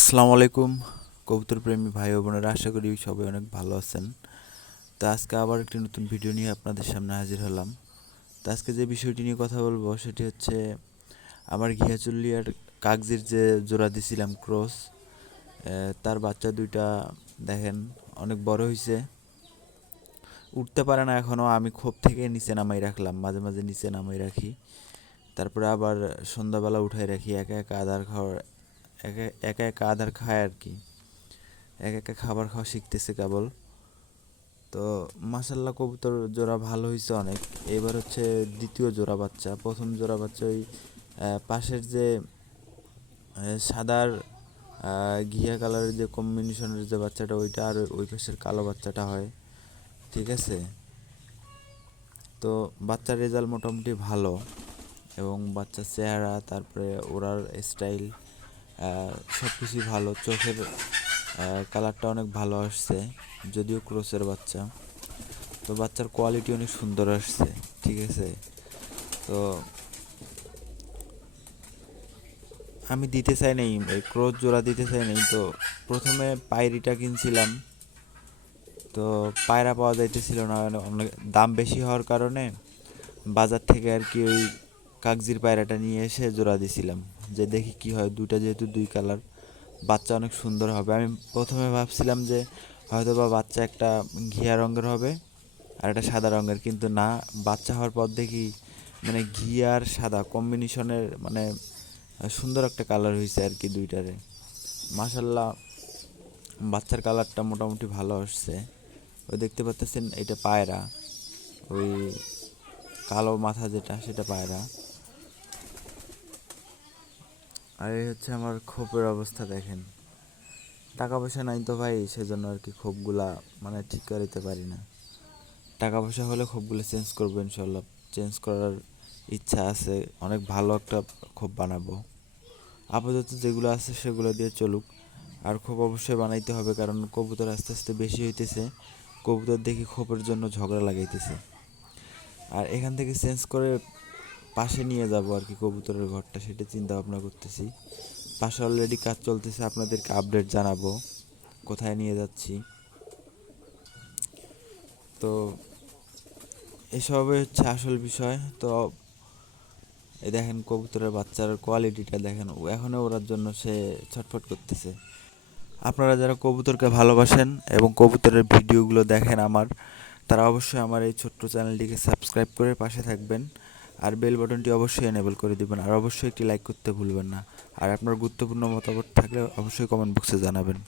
আসসালামু আলাইকুম কবুতর প্রেমী ভাই ও বোনেরা, আশা করি সবাই অনেক ভালো আছেন। তো আজকে আবার একটি নতুন ভিডিও নিয়ে আপনাদের সামনে হাজির হলাম। তো আজকে যে বিষয়টি নিয়ে কথা বলবো সেটি হচ্ছে আমার ঘিয়াচুল্লি আর কাগজির যে জোড়া দিছিলাম ক্রস, তার বাচ্চা দুইটা দেখেন অনেক বড় হয়েছে, উঠতে পারে না এখনও। আমি খোপ থেকে নিচে নামাই রাখলাম, মাঝে মাঝে নিচে নামাই রাখি, তারপরে আবার সন্ধ্যাবেলা উঠাই রাখি। একা একা আধার খাওয়ার একা একা একা আধার খায় আর কি, এক একা খাবার খাওয়া শিখতেছে কেবল। তো মাশাল্লাহ কবুতর জোড়া ভালো হয়েছে অনেক। এবার হচ্ছে দ্বিতীয় জোড়া বাচ্চা। প্রথম জোড়া বাচ্চা ওই পাশের যে সাদার ঘিয়া কালারের যে কম্বিনেশনের যে বাচ্চাটা ওইটা, আর ওই পাশের কালো বাচ্চাটা হয়, ঠিক আছে। তো বাচ্চার রেজাল্ট মোটামুটি ভালো, এবং বাচ্চার চেহারা তারপরে ওড়ার স্টাইল সব কিছুই ভালো। চোখের কালারটা অনেক ভালো আসছে, যদিও ক্রসের বাচ্চা। তো বাচ্চার কোয়ালিটি অনেক সুন্দর আসছে, ঠিক আছে। তো আমি দিতে চাই নাই, এই ক্রস জোড়া দিতে চাই নাই। তো প্রথমে পায়রিটা কিনছিলাম, তো পায়রা পাওয়া যাইতেছিল না, অনেক দাম বেশি হওয়ার কারণে বাজার থেকে আর কি ওই কাগজির পায়রাটা নিয়ে এসে জোড়া দিছিলাম, যে দেখি কি হয়। দুইটা যেহেতু দুই কালার, বাচ্চা অনেক সুন্দর হবে। আমি প্রথমে ভাবছিলাম যে হয়তো বা বাচ্চা একটা ঘিয়া রঙের হবে আর একটা সাদা রঙের, কিন্তু না, বাচ্চা হওয়ার পর দেখি মানে ঘি আর সাদা কম্বিনেশনের মানে সুন্দর একটা কালার হয়েছে আর কি দুইটারে। মাশাল্লাহ বাচ্চার কালারটা মোটামুটি ভালো আসছে। ওই দেখতে পাচ্ছেন এটা পায়রা, ওই কালো মাথা যেটা সেটা পায়রা। আর এই হচ্ছে আমার খোপের অবস্থা দেখেন। টাকা পয়সা নাই তো ভাই, সেজন্য আর কি খোপগুলা মানে ঠিক করে দিতে পারি না। টাকা পয়সা হলে খোপগুলো চেঞ্জ করবো ইনশাল্লাহ, চেঞ্জ করার ইচ্ছা আছে। অনেক ভালো একটা খোপ বানাবো। আপাতত যেগুলো আছে সেগুলো দিয়ে চলুক। আর খোপ অবশ্যই বানাইতে হবে, কারণ কবুতর আস্তে আস্তে বেশি হইতেছে। কবুতর দেখি খোপের জন্য ঝগড়া লাগাইতেছে। আর এখান থেকে চেঞ্জ করে পাশে নিয়ে যাব আর কি কবুতরের ঘরটা, সেটা চিন্তা ভাবনা করতেছি। পাশে অলরেডি কাজ চলতেছে, আপনাদেরকে আপডেট জানাবো কোথায় নিয়ে যাচ্ছি। তো এসবই হচ্ছে আসল বিষয়। তো এই দেখেন কবুতরের বাচ্চার কোয়ালিটিটা দেখেন, ও এখনও ওড়ার জন্য সে ছটফট করতেছে। আপনারা যারা কবুতরকে ভালোবাসেন এবং কবুতরের ভিডিওগুলো দেখেন আমার, তারা অবশ্যই আমার এই ছোট্ট চ্যানেলটিকে সাবস্ক্রাইব করে পাশে থাকবেন, আর বেল বাটনটি অবশ্যই এনেবল করে দিবেন, আর অবশ্যই একটি লাইক করতে ভুলবেন না। আর আপনার গুরুত্বপূর্ণ মতামত থাকলে অবশ্যই কমেন্ট বক্সে জানাবেন।